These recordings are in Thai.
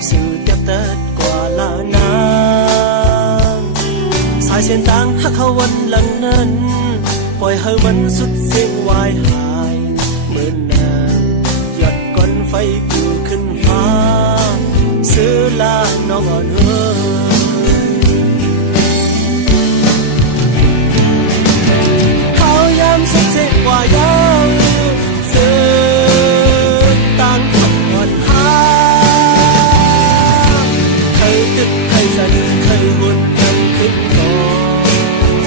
sự tiếp tất quả là nàng sai xiên tang hắc haoวันหลังนั้นปล่อยให้มันสุดเสียงวายหายเหมือนน้ำหยดก้อนไฟปูขึ้นฟ้าซื้อลาน้องอ่อนเอ๋ยเขายามสุดเสียงว่ายาวซื้อต่างขับอ่อนหาเคยตึกเคยสันเคยหุ่นกันขึ้นก่อน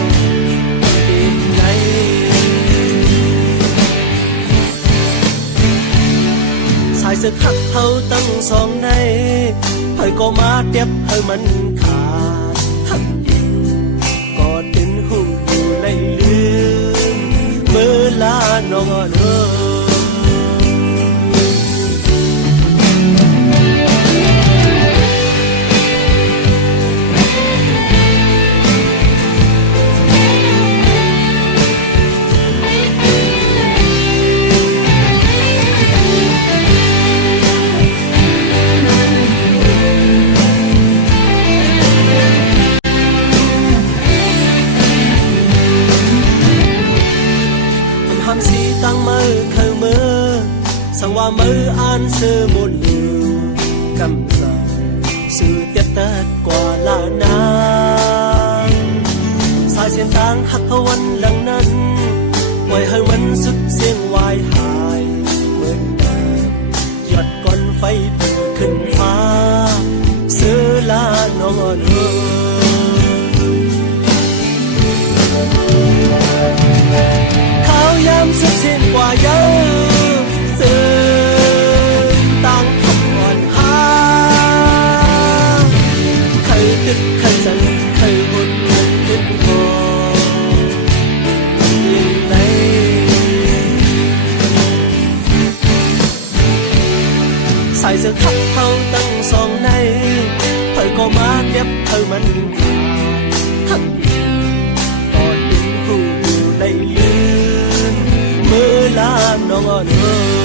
สายสึกหักเฮาตั้งสองในเฮ้ยก็มาเจ็บเฮ้ยมันขาดหักอยู่ก็ตินหูอยู่เลยลืมเมื่อลาน้องอ่อนเอ๋ตั้งมือเคยมือสังว่ามืออ่านซื้อหมดอยู่กำลังสื่อเตียตัดกว่าลานางสายเส้นทางหักพวันหลังนั้นปล่อยให้มันสุดเสียงวายหายเหมือนน้ำหยดก้อนไฟเปิดขึ้นฟ้าซื้อลาน้องอ่อนเอ๋ยามสุดสิ้นกว่าเยอะสื่อต่างพักอ่อนหาเคยตึกเคยจันเคยหุ่นขึ้นคอยิ่งในใส่เสื้อขับเฮาตั้งสองในเฮ้ยก็มาเก็บเฮ้ยมันขาดทั้งก่อนดึงหูอยู่ในลืมเมื่อลาน้องอ่อนเอ๋ย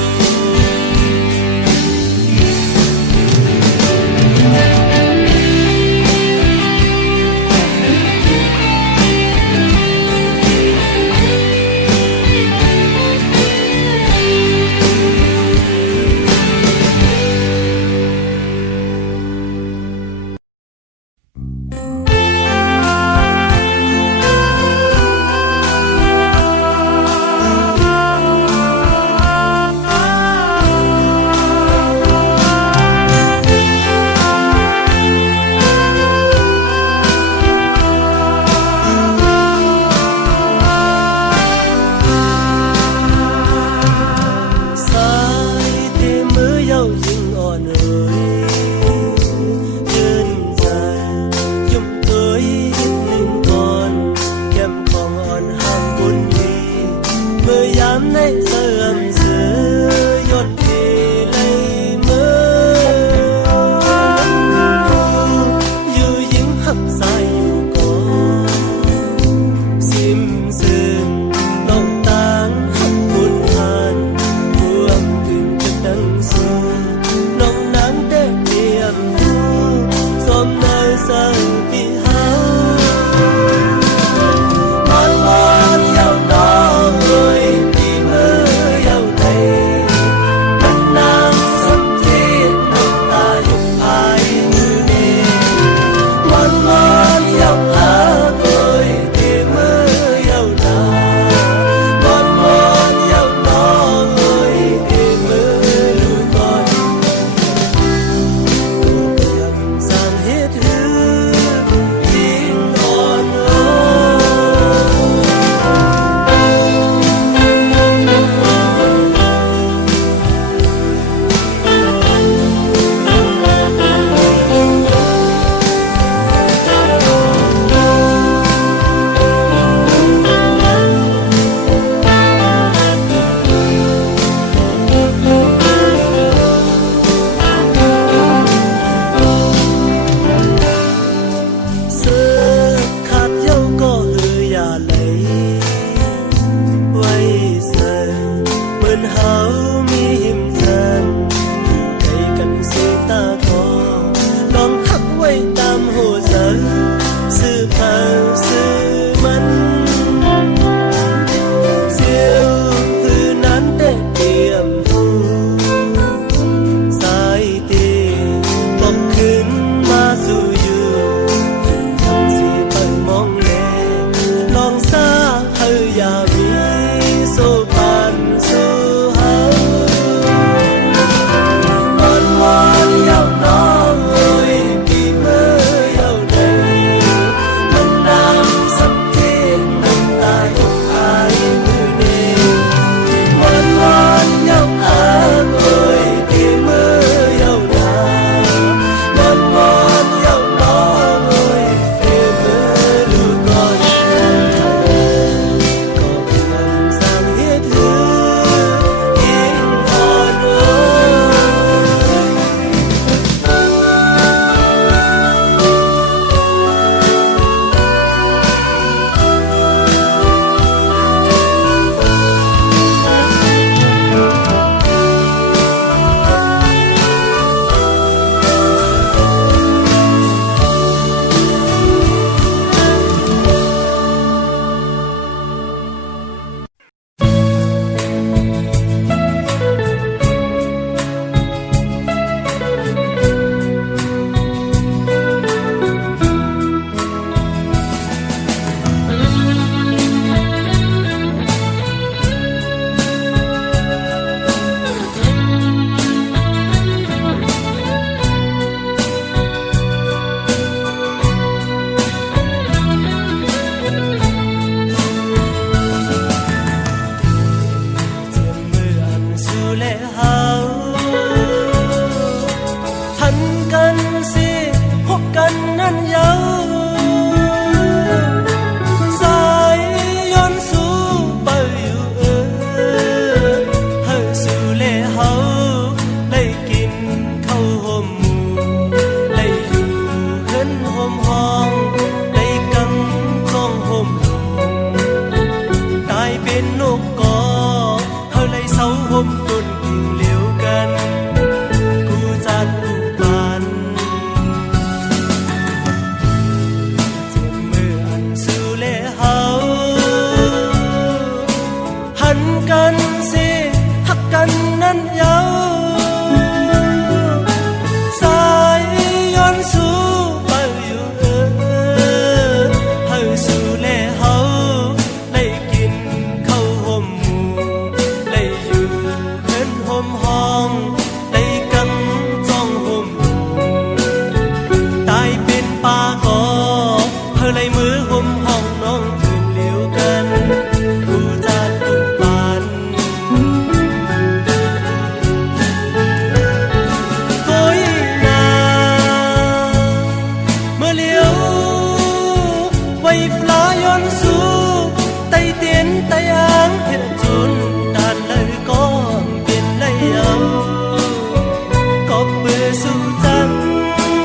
chẳng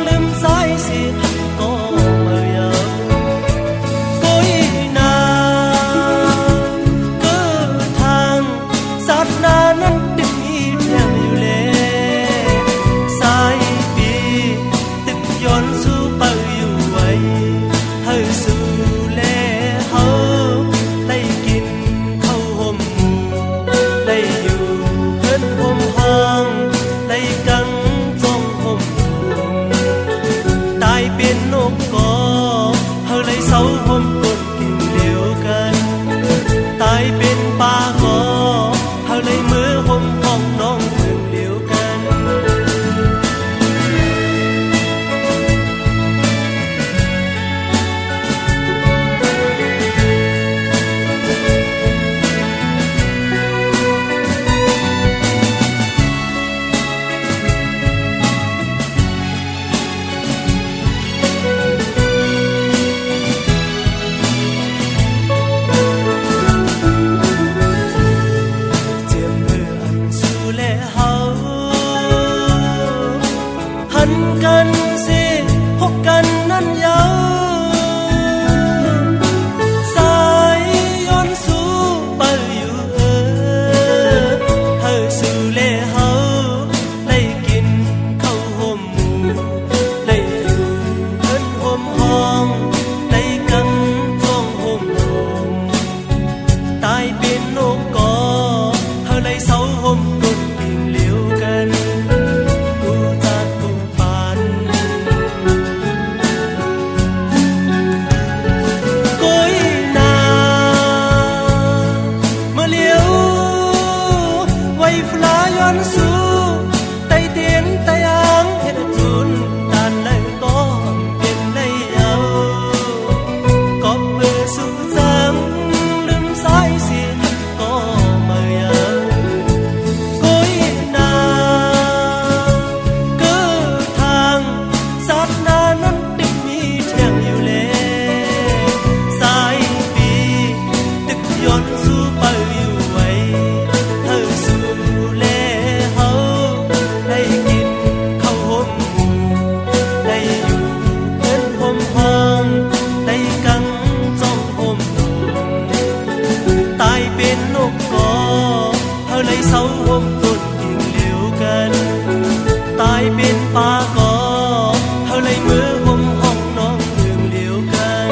lưng sai gì có mời ơi cối nào cứ thang sát na năn đừng ý theo yêu lệ sai bi tức yon su bao yêu vậy hơi su lệ hâu tay kín khâu hôm mù tay yêu hết hôm hoang tay căng trong hôm buồn tai biến nốt có hơi lấy sáu hôm cồn kìm liều cân tai biến ba có hơi lấy mưa hôm phong non thường liều cân hân cần gì hốc cần năn nhau sai yon su bao yêu hơi su lệ hậu lấy kín khâu hôm mù lấy yêu hết hôm hong lấy căng trong hôm hồng tai bên nô có hơi lấy sáu hôm cồn kìm liêu cân tay tiến tay áng hết chun tàn lời có biển lấy áo có bờ su giang lưng sai xin có mời áo cối nào cứ thang sát na năn đừng mi theo yêu lệ sai vì tức yon su bao yêu vậy hơi su lệ lấy kín khâu hôm mù lấy yêu hết hôm hoang lấy căng trong hôm buồn tai bên nốt có hơi lấy sáu hôm cồn kìm liều cân tai bên ba có hơi lấy mưa hôm hong non đường liều cân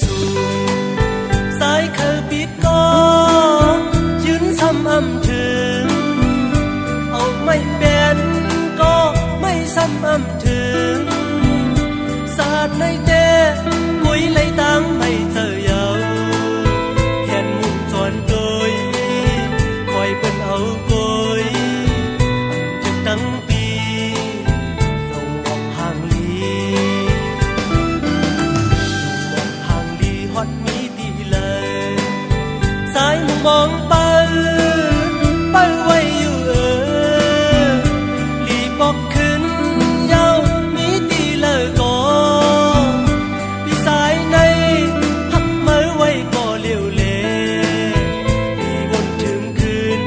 สูงสายเคยปิดกองยืนซ้ำอ้ำถึงเอาไม่เป็นก็ไม่ซ้ำอ้ำถึงสาดในเต้กุยlấy tăngไม่เจอเยาเห็นมุมจวนโดยคอยเป็นเอาโกยจะตั้งปีลงออกห่างลีฮอดมีดีเลยสายมุมมองไปไว้อยู่ลีบอกขึ้นยาวมีดีเลยก็พี่สายในหักมือไว้ก็เลี้ยวเลลีวนถึงคืน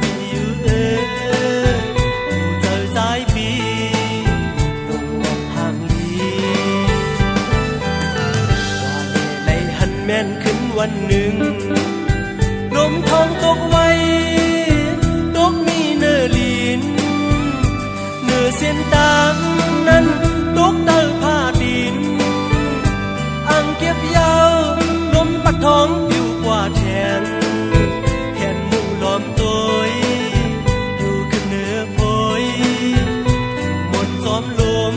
พี่อยู่อยู่เจอสายปีลงออกห่างลีแม่นขึ้นวันหนึ่งลมทองตกไว้ตกมีเนื้อลีนเนื้อเส้นตางนั้นตกเตอผ้าดินอ่างเก็บยาวลมปัดทองผิวกว่าแทงเห็นมุงล้อมตัวอยู่ขึ้นเนื้อโพยหมดซ้อมลม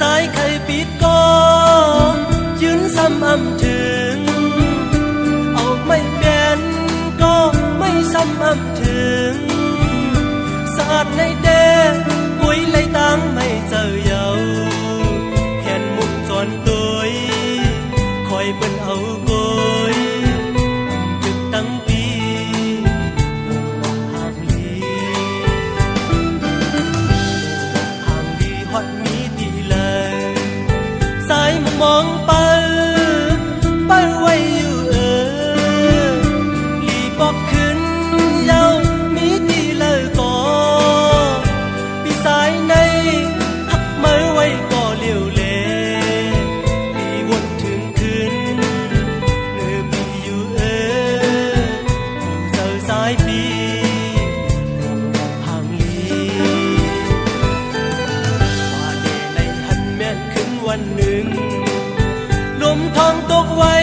สายไข่ปิดกองยืนซ้ำอ้ำถึงเอาไม่เป็นก็ไม่ซ้ำอ้ำถึงสาดในเด้กุยlấyตังไม่เจอเยาเห็นมุมจอนตัวคอยเป็นเอาโกยจึกตั้งปีห่างลีฮอดมีดีเลยสายมุมมองไปไว้อยู่ลีบอกขึ้นยาวมีดีเลยก็พี่สายในหักมือไว้ก็เลี้ยวเลลีวนถึงคืนพี่อยู่เจอสายปีห่างลีวันหนึ่งลมทองตกไว้